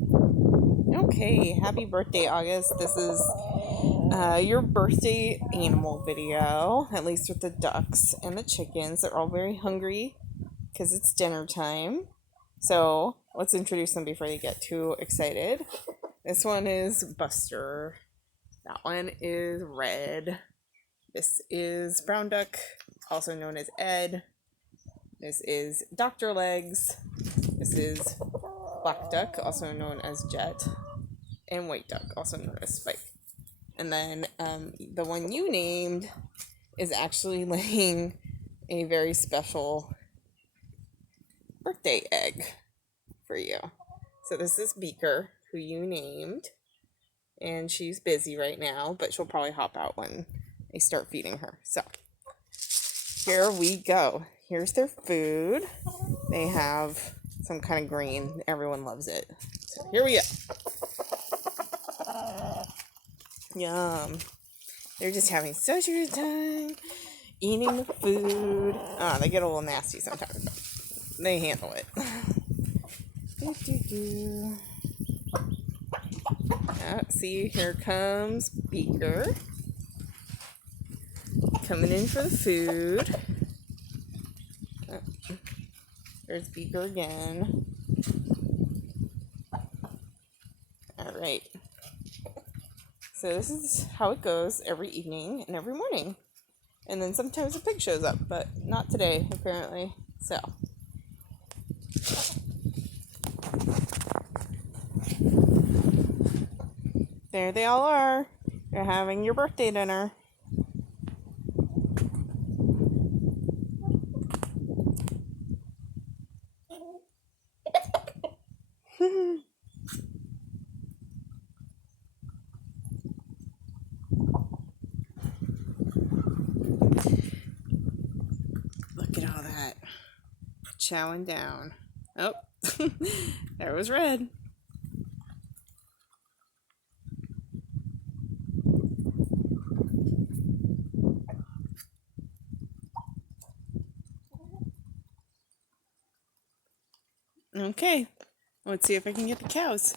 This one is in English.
Okay, happy birthday, August. This is your birthday animal video, at least with the ducks and the chickens. They're all very hungry because it's dinner time. So let's introduce them before they get too excited. This one is Buster. That one is Red. This is Brown Duck, also known as Ed. This is Dr. Legs. This is Black Duck, also known as Jet. And White Duck, also known as Spike. And then the one you named is actually laying a very special birthday egg for you. So this is Beaker, who you named, and she's busy right now, but she'll probably hop out when I start feeding her. So here we go. Here's their food. They have some kind of green. Everyone loves it. So here we go. Yum. They're just having such a good time eating the food. They get a little nasty sometimes, but they handle it. See, here comes Beaker. Coming in for the food. There's Beaker again. Alright. So this is how it goes every evening and every morning. And then sometimes a pig shows up, but not today, apparently. So. There they all are. They're having your birthday dinner. Look at all that. Chowing down. Oh, there was Red. Okay, let's see if I can get the cows.